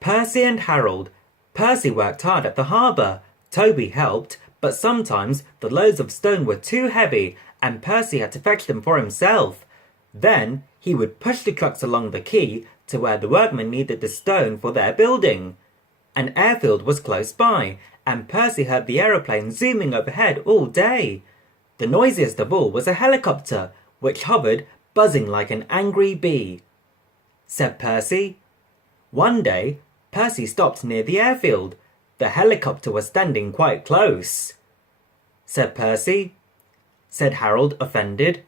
Percy and Harold. Percy worked hard at the harbour. Toby helped, but sometimes the loads of stone were too heavy and Percy had to fetch them for himself. Then he would push the trucks along the quay to where the workmen needed the stone for their building. An airfield was close by, and Percy heard the aeroplane zooming overhead all day. The noisiest of all was a helicopter, which hovered, buzzing like an angry bee. Said Percy. One day, Percy stopped near the airfield. The helicopter was standing quite close. Said Percy. Said Harold, offended.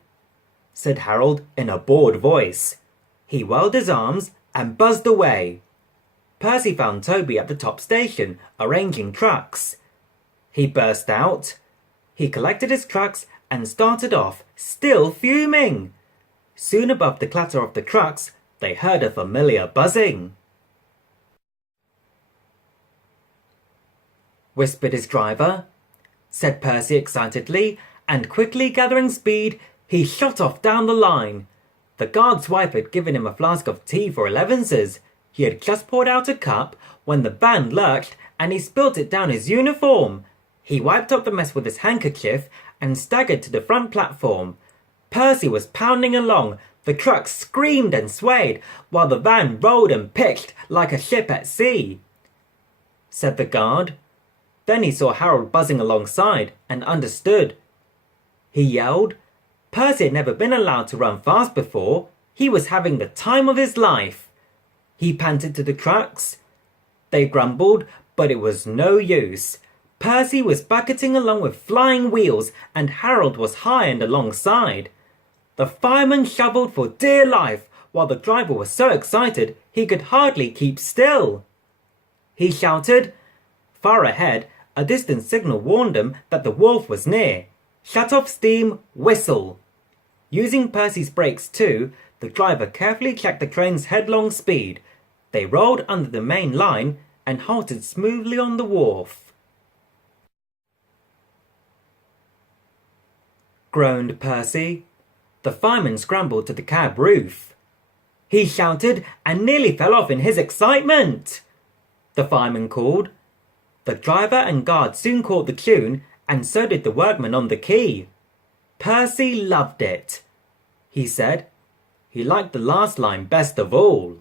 Said Harold in a bored voice. He whirled his arms and buzzed away. Percy found Toby at the top station, arranging trucks. He burst out. He collected his trucks and started off, still fuming. Soon above the clatter of the trucks, they heard a familiar buzzing. Whispered his driver. Said Percy excitedly, and quickly gathering speed, he shot off down the line. The guard's wife had given him a flask of tea for elevenses. He had just poured out a cup when the van lurched and he spilt it down his uniform. He wiped up the mess with his handkerchief and staggered to the front platform. Percy was pounding along. The truck screamed and swayed while the van rolled and pitched like a ship at sea. Said the guard. Then he saw Harold buzzing alongside and understood. He yelled. Percy had never been allowed to run fast before. He was having the time of his life. He panted to the trucks. They grumbled, but it was no use. Percy was bucketing along with flying wheels, and Harold was high and alongside. The fireman shoveled for dear life, while the driver was so excited he could hardly keep still. He shouted. Far ahead, a distant signal warned them that the wharf was near. Shut off steam, whistle. Using Percy's brakes too, the driver carefully checked the train's headlong speed. They rolled under the main line and halted smoothly on the wharf. Groaned Percy. The fireman scrambled to the cab roof. He shouted and nearly fell off in his excitement. The fireman called. The driver and guard soon caught the tune, and so did the workmen on the quay. Percy loved it. He said he liked the last line best of all.